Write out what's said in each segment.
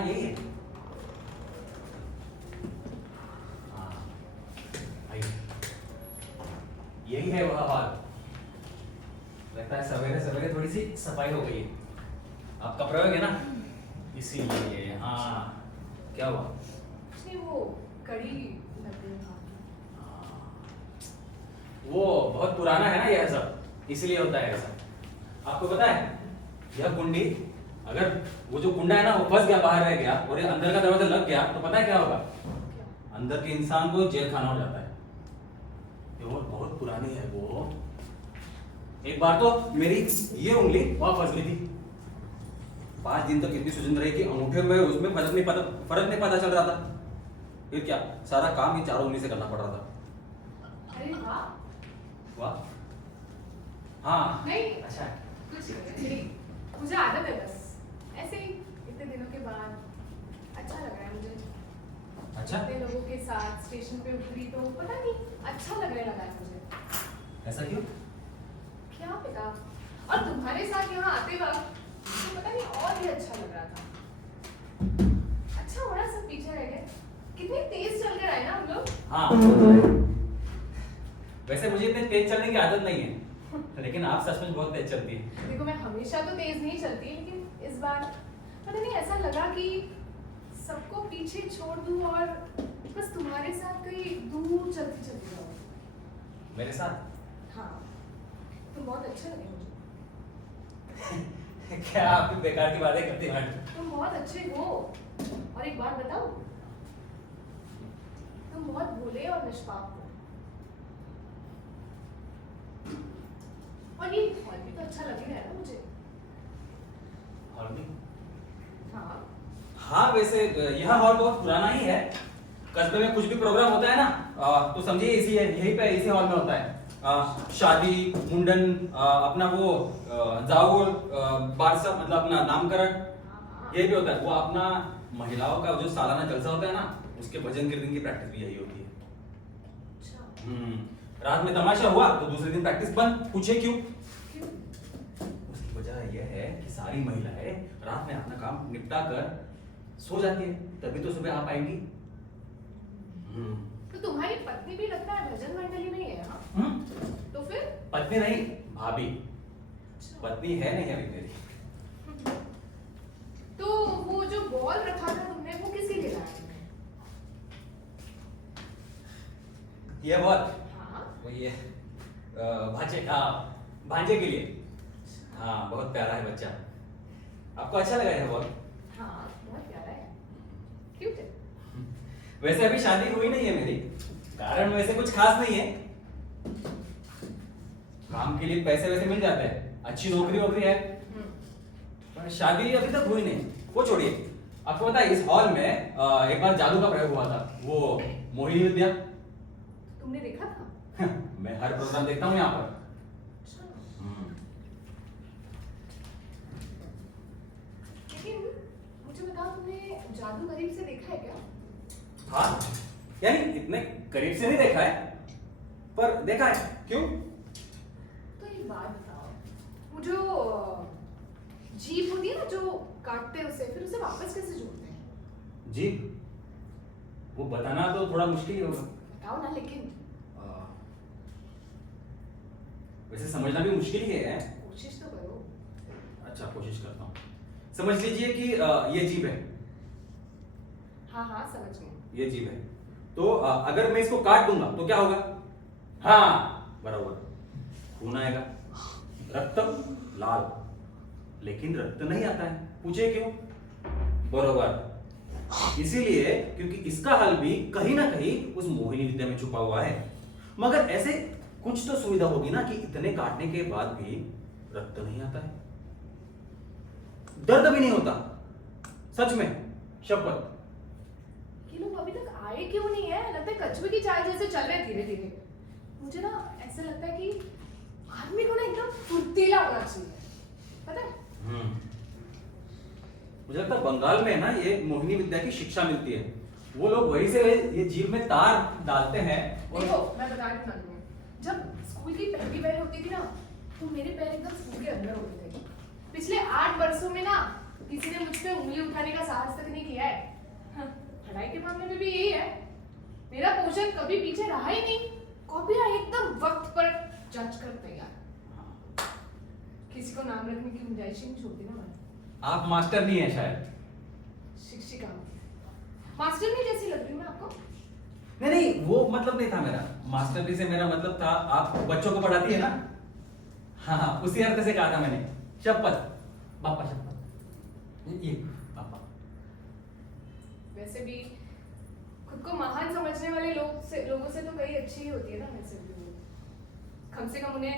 हाँ यही है। हाँ आइए, यही है वह हॉल। लगता है सवेरे सवेरे थोड़ी सी सफाई हो गई है। आपका प्रयोग है ना, इसीलिए। हाँ क्या हुआ? नहीं, वो कड़ी लग रही है। वो बहुत पुराना है ना यह सब, इसलिए होता है ऐसा। आपको पता है यह कुंडी, अगर वो जो कुंडा है ना वो फंस गया, बाहर रह गया और ये अंदर का दरवाजा लग गया तो पता है क्या होगा? अंदर के इंसान को जेल खाना हो जाता है। ये बहुत पुरानी है वो। एक बार तो मेरी ये उंगली वहां फंस गई थी। 5 दिन तक इतनी सूजन रही कि अंगूठे में उसमें फर्क नहीं पता चल रहा था। फिर क्या, सारा काम ये चारों उंगली से करना पड़ रहा था। अरे वाह। वाह। हाँ नहीं अच्छा है। कुछ नहीं, मुझे आदत है बस ऐसे ही। इतने दिनों के बाद अच्छा लग रहा है मुझे। अच्छा, इतने लोगों के साथ स्टेशन पे उतरी तो पता नहीं अच्छा लगने लगा है मुझे। ऐसा क्यों? क्या पता। और तुम्हारे साथ यहाँ आते वक्त तो पता नहीं और भी अच्छा लग रहा था। अच्छा हो रहा सब पीछे रह गए। कितनी तेज चल कर आए ना हम लोग। हाँ वैसे मुझे इतने तेज चलने की आदत नहीं है, लेकिन आप सच में बहुत तेज चलती है। देखो मैं हमेशा तो तेज नहीं चलती, लेकिन इस बार पता नहीं ऐसा लगा कि सबको पीछे छोड़ दूं और बस तुम्हारे साथ कहीं दूर चलती चलती जाऊं। मेरे साथ? हाँ तुम बहुत अच्छे लगे मुझे। क्या आप भी बेकार की बातें करती हैं? तुम बहुत अच्छे हो। और एक बात बताओ, तुम बहुत भोले और निष्पाप हो। और ये हॉल भी तो अच्छा लग ही रहा है ना मुझे। हॉल में? हाँ हाँ वैसे यह हॉल बहुत पुराना ही है। कस्बे में कुछ भी प्रोग्राम होता है ना तो समझिए इसी यहीं पे इसी हॉल में होता है। शादी, मुंडन, अपना वो जागोर, बारसा मतलब अपना नामकरण, ये भी होता है। वो अपना महिलाओं का जो सालाना जलसा होता है ना, उसके भजन कीर्तन की प्रैक्टिस भी यही होती है। अच्छा। रात में तमाशा हुआ तो दूसरे दिन प्रैक्टिस बंद। पूछे क्यों? क्यों? उसकी वजह यह है कि सारी महिलाएं रात में अपना काम निपटा कर सो जाती है, तभी तो सुबह आ पाएंगी। तो तुम्हारी पत्नी भी लगता है भजन मंडली में ही है। हाँ तो फिर? पत्नी नहीं, भाभी। पत्नी है नहीं अभी मेरी। तो वो जो बॉल रखा था तुमने, वो किसके लिए लाया तुमने? ये बॉल? हाँ वो ये भांजे के लिए। हाँ बहुत प्यारा है बच्चा। आपको अच्छा लगा ये बॉल? हाँ बहुत प्यारा है, क्यूट है। वैसे अभी शादी हुई नहीं है मेरी, कारण वैसे कुछ खास नहीं है। काम के लिए पैसे वैसे मिल जाते हैं, अच्छी नौकरी वोकरी है, पर शादी अभी तक हुई नहीं। वो छोड़िए, आपको पता है इस हॉल में एक बार जादू का प्रयोग हुआ था, वो मोहिनी विद्या। तुमने देखा था? मैं हर प्रोग्राम देखता हूँ यहाँ पर। लेकिन मुझे बताओ, तुमने जादू करीब से देखा है क्या? हाँ यानी इतने करीब से नहीं देखा है, पर देखा है। क्यों? तो एक बात बताओ, वो जो जीभ होती है ना जो काटते हैं उसे, फिर उसे वापस कैसे जोड़ते हैं? जी वो बताना तो थोड़ा मुश्किल ही होगा। बताओ ना। लेकिन वैसे समझना भी मुश्किल ही है। कोशिश तो करो। अच्छा कोशिश करता हूँ। समझ लीजिए कि ये जीभ है। हाँ हाँ समझ गई। ये जीभ है, तो अगर मैं इसको काट दूंगा तो क्या होगा? हाँ बराबर, खून आएगा, रक्त लाल, लेकिन रक्त नहीं आता है। पूछे क्यों? बरोबर इसीलिए क्योंकि इसका हल भी कहीं ना कहीं उस मोहिनी विद्या में छुपा हुआ है। मगर ऐसे कुछ तो सुविधा होगी ना कि इतने काटने के बाद भी रक्त नहीं आता है, दर्द भी नहीं होता। सच में, शपथ। ये लोग अभी तक आए क्यों नहीं है? लगता है कछुए की चाल जैसे चल रहे धीरे धीरे। मुझे ना ऐसा लगता है कि आदमी को ना एकदम फुर्तीला होना चाहिए, पता है? मुझे लगता है बंगाल में ना ये मोहिनी विद्या की शिक्षा मिलती है। वो लोग वहीं से ये जीभ में तार डालते हैं और देखो मैं बता रही हूँ तुम्हें, जब स्कूल की पहली बैल होती थी ना, तो मेरे पैर एकदम स्कूल के अंदर होते थे। पिछले 8 वर्षों में ना किसी ने मुझ पे उंगली उठाने का साहस तक नहीं किया है। हाँ, पढ़ाई के मामले में भी यही है, मेरा पोर्शन कभी पीछे रहा ही नहीं। कॉपियां एकदम वक्त पर जज कर तैयार। किसी को नाम रखने की गुंजाइश ही नहीं छोड़ती ना मैं। आप मास्टर नहीं है शायद। शिक्षिका मास्टर नहीं जैसी लग रही हूँ मैं आपको? नहीं नहीं, वो मतलब नहीं था मेरा। मास्टर से मेरा मतलब था आप बच्चों को पढ़ाती है ना। हाँ हाँ, उसी अर्थ से कहा था मैंने। शपथ पापा, शपथ ये पापा। वैसे भी खुद को महान समझने वाले लोगों से तो कई अच्छी ही होती है ना। वैसे भी कम से कम उन्हें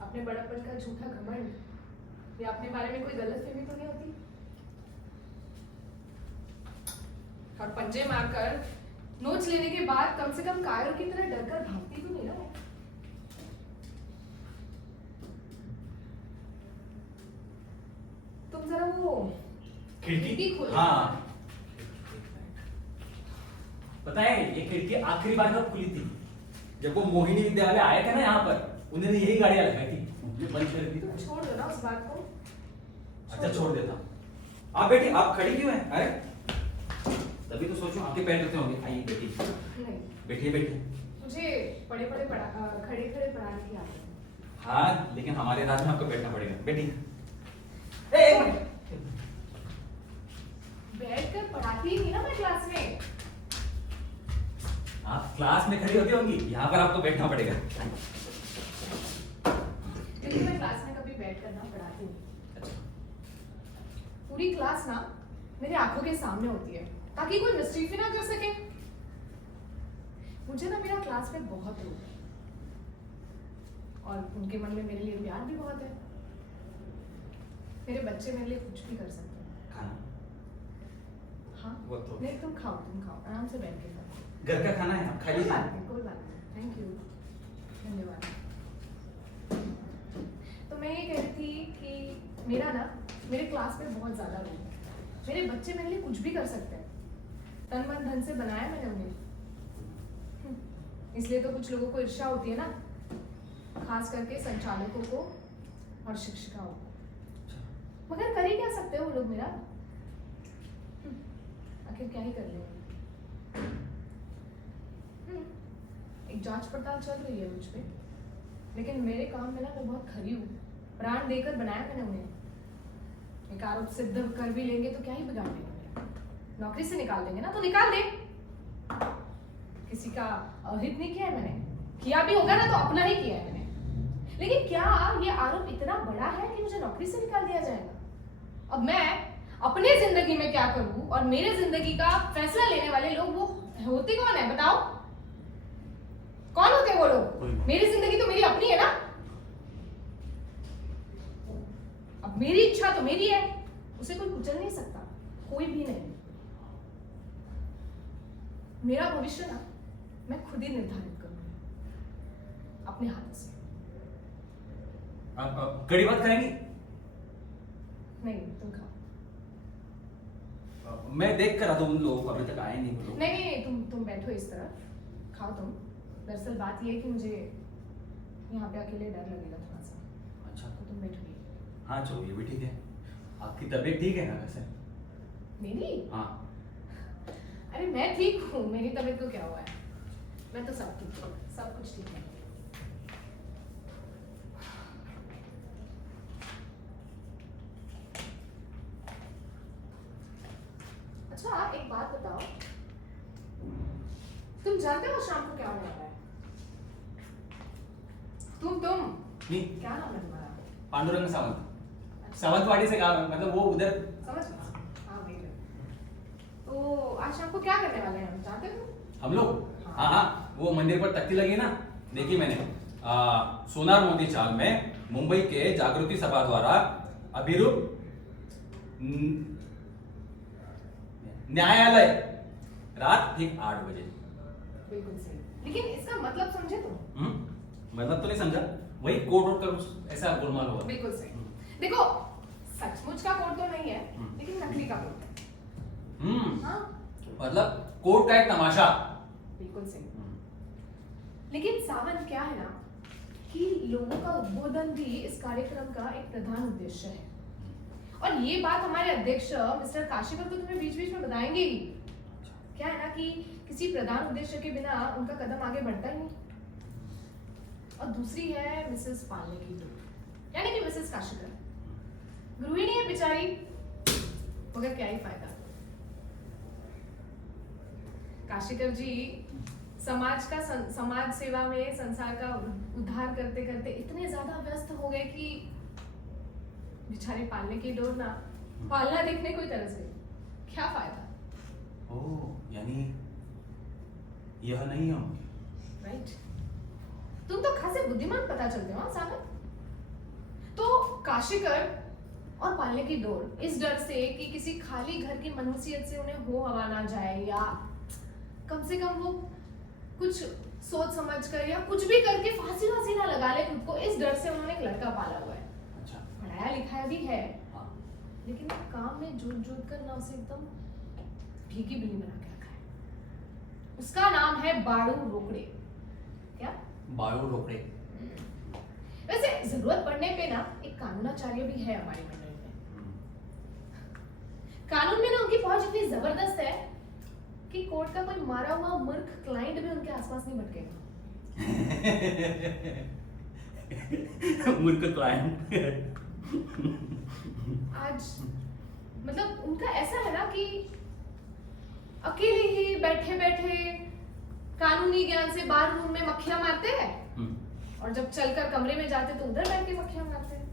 अपने बड़प्पन का झूठा घमंड या अपने बारे में कोई गलतफहमी तो नहीं होती। और पंजे मारकर नोट्स लेने के बाद कम से कम कायरों की तरह डरकर भागती तो नहीं ना मैं। तुम जरा वो खिड़की खोलो। हाँ, पता है ये खिड़की आखिरी बार कब खुली थी? जब वो मोहिनी विद्यालय आए थे ना यहाँ पर, उन्होंने यही गाड़ियां लगाई थी। ये बंद कर दी। तुम छोड़ दो ना उस बात को। अच्छा छोड़ देता हूँ। आप बेटी, आप खड़ी क्यों हैं? अरे तभी तो सोचो आपके पैर दुखते होंगे। आइए बेटी। नहीं, बैठिए बैठिए। मुझे खड़े खड़े पढ़ाने की आदत है। हाँ, लेकिन हमारे राज में आपको बैठना पड़ेगा। बेटी एक मिनट। बैठकर पढ़ाती ही नहीं ना मैं क्लास में। आप क्लास में खड़ी होती होंगी, यहाँ पर आपको बैठना पड़ेगा। लेकिन मैं क्लास में कभी बैठकर ना पढ़ाती हूँ। अच्छा। पूरी क्लास ना मेरी आंखों के सामने होती है ताकि कोई मिस्टेक भी ना कर सके। मुझे ना मेरा क्लास में बहुत लोग है और उनके मन में मेरे लिए प्यार भी बहुत है। मेरे बच्चे मेरे लिए कुछ भी कर सकते हैं। खाना? हाँ वो तो नहीं, तुम खाओ आराम से बैठ के खाओ। घर का खाना है, आप खा लीजिए। कोई बात नहीं, थैंक यू, धन्यवाद। तो मैं ये कह रही थी कि मेरे क्लास में बहुत ज्यादा लोग हैं। मेरे बच्चे मेरे लिए कुछ भी कर सकते हैं। तन मन धन से बनाया मैंने उन्हें। इसलिए तो कुछ लोगों को ईर्ष्या होती है ना, खास करके संचालकों को और शिक्षिकाओं को। मगर कर ही क्या सकते हो वो लोग मेरा? आखिर क्या ही कर लेंगे। एक जांच पड़ताल चल रही है मुझ पे, लेकिन मेरे काम में ना मैं बहुत खरी हूँ। प्राण देकर बनाया मैंने उन्हें। एक आरोप सिद्ध कर भी लेंगे तो क्या ही बिगाड़ लेंगे मेरा? नौकरी से निकाल देंगे ना तो निकाल दे। किसी का अहित नहीं किया है मैंने। किया भी होगा ना तो अपना ही किया है मैंने। लेकिन क्या ये आरोप इतना बड़ा है कि मुझे नौकरी से निकाल दिया जाएगा? अब मैं अपने जिंदगी में क्या करूं और मेरे जिंदगी का फैसला लेने वाले लोग वो होते कौन है बताओ? कौन होते वो लोग? मेरी जिंदगी तो मेरी अपनी है ना। अब मेरी इच्छा तो मेरी है, उसे कोई कुचल नहीं सकता, कोई भी नहीं। मेरा भविष्य ना मैं खुद ही निर्धारित करूंगी अपने हाथ से। आप कड़ी बात करेंगी? नहीं, तुम खाओ। मैं देख कर आता हूँ, उन लोगों को अभी तक आए नहीं वो लोग। नहीं, तुम बैठो इस तरफ, खाओ तुम। दरअसल बात ये है कि मुझे यहाँ पे अकेले डर लगेगा थोड़ा सा। अच्छा तो तुम बैठो। हाँ चलो, ये भी ठीक है। आपकी तबीयत ठीक है ना वैसे? मेरी? हाँ। अरे मैं ठीक हूँ, मेरी तबीयत को क्या हुआ है? मैं तो सब ठीक हूँ, सब कुछ ठीक है। अच्छा एक बात बताओ, तुम जानते हो शाम को क्या होने वाला है? तुम नहीं, क्या नाम है तुम्हारा? पांडुरंग सावंत। सावंतवाड़ी से कहा, मतलब वो उधर। समझ गया। हाँ वही है। तो आज शाम को क्या करने वाले हैं हम, जानते हो? हम लोग? हाँ हाँ, वो मंदिर पर तख्ती लगी ना, देखी मैंने। सोनार मोती चाल में मुंबई के जागृति सभा द्वारा अभिरूप न्यायालय, रात ठीक 8 बजे। बिल्कुल सही, लेकिन इसका मतलब समझे तुम? मतलब तो नहीं समझा, वही कोट वोट कर ऐसा गोलमाल होगा। बिल्कुल सही। देखो सचमुच का कोट तो नहीं है, लेकिन नकली का कोट है। हाँ मतलब कोट का एक तमाशा। बिल्कुल सही। लेकिन सावन क्या है ना कि लोगों का उद्बोधन भी इस कार्यक्रम का एक प्रधान उद्देश्य है। और ये बात हमारे अध्यक्ष मिस्टर काशीकर तो तुम्हें बीच बीच में बताएंगे ही। क्या है ना कि किसी प्रधान उद्देश्य के बिना उनका कदम आगे बढ़ता ही नहीं। और दूसरी है मिसेस पालने की डोर, यानी कि मिसेस काशीकर। गृहिणी है बेचारी, मगर क्या ही फायदा। काशीकर जी समाज सेवा में संसार का उद्धार करते करते इतने ज्यादा व्यस्त हो गए कि बेचारे पालने की डोर ना पालना देखने कोई तरस गई। क्या फायदा। ओह, यानी यह नहीं है उनकी। राइट। तुम तो खासे बुद्धिमान पता चलते हो हाँ सागर। तो काशीकर और पालने की डोर इस डर से कि किसी खाली घर की मनहूसियत से उन्हें हो हवा ना जाए, या कम से कम वो कुछ सोच समझ कर या कुछ भी करके फांसी वासी ना लगा ले खुद को, इस डर से उन्होंने एक लड़का पाला हुआ है। अच्छा। पढ़ाया लिखाया भी है, हाँ। लेकिन वो काम में जुट कर ना उसे एकदम भीगी बिल्ली बना के रखा है। उसका नाम है बाड़ू रोकड़े। क्या? बायो रोकड़े। वैसे जरूरत पड़ने पे ना एक कानूनाचार्य भी है हमारे मंडल में। कानून में ना उनकी पहुंच इतनी जबरदस्त है कि कोर्ट का कोई मारा हुआ मूर्ख क्लाइंट भी उनके आसपास नहीं भटकेगा। मूर्ख क्लाइंट। आज मतलब उनका ऐसा है ना कि अकेले ही बैठे बैठे कानूनी ज्ञान से बार रूम में मक्खियां मारते हैं, और जब चलकर कमरे में जाते तो उधर बैठ के मक्खियां मारते हैं।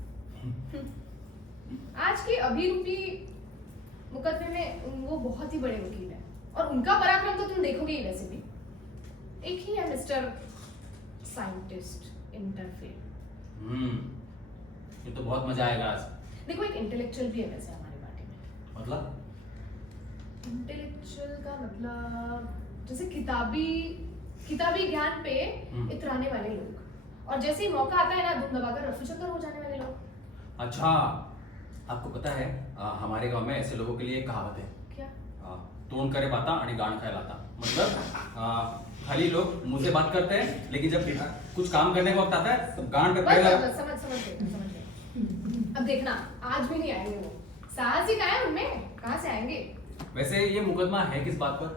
आज के अभिरूपी मुकदमे में वो बहुत ही बड़े वकील हैं, और उनका पराक्रम तो तुम देखोगे ही वैसे भी। एक ही है मिस्टर साइंटिस्ट इंटरफेयर। ये तो बहुत मजा आएगा आज। देखो एक इंटेलेक्चुअल भी है वैसे हमारे पार्टी में। मतलब? इंटेलेक्चुअल का मतलब जैसे किताबी ज्ञान पे इतराने वाले लोग, और जैसे ही मौका आता है ना धुन दबाकर रफू चक्कर हो जाने वाले लोग। अच्छा, आपको पता है हमारे गांव में ऐसे लोगों के लिए एक कहावत है। क्या? तोंड करे बाता आणि गांड खाए लाता। मतलब खाली लोग मुंह से बात करते हैं, लेकिन जब कुछ काम करने का वक्त आता है तो गांड पे पैर लगा। समझ गए। अब देखना आज भी नहीं आएंगे वो। साहस ही कहाँ है उनमें, कहाँ से आएंगे। वैसे ये मुकदमा है किस बात पर?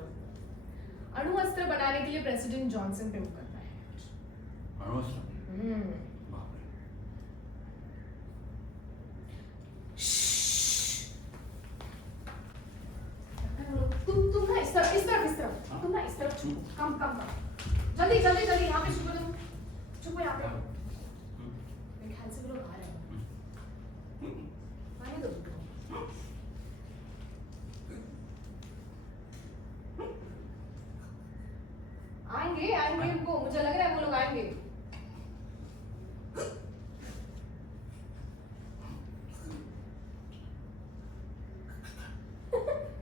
अणु अस्त्र बनाने के लिए प्रेसिडेंट जॉनसन पे मुकदमा है। अणु अस्त्र? बाप रे। तुम ना इस तरफ तुम ना इस तरफ छुपो। कम जल्दी यहाँ पे छुपो। तुम छुपो यहाँ पे। मेरे ख्याल से वो लोग आ रहे हैं। आने दो। आएंगे उनको, मुझे लग रहा है वो लोग आएंगे।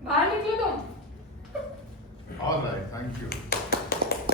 बाहर निकलो तुम। All right, thank you.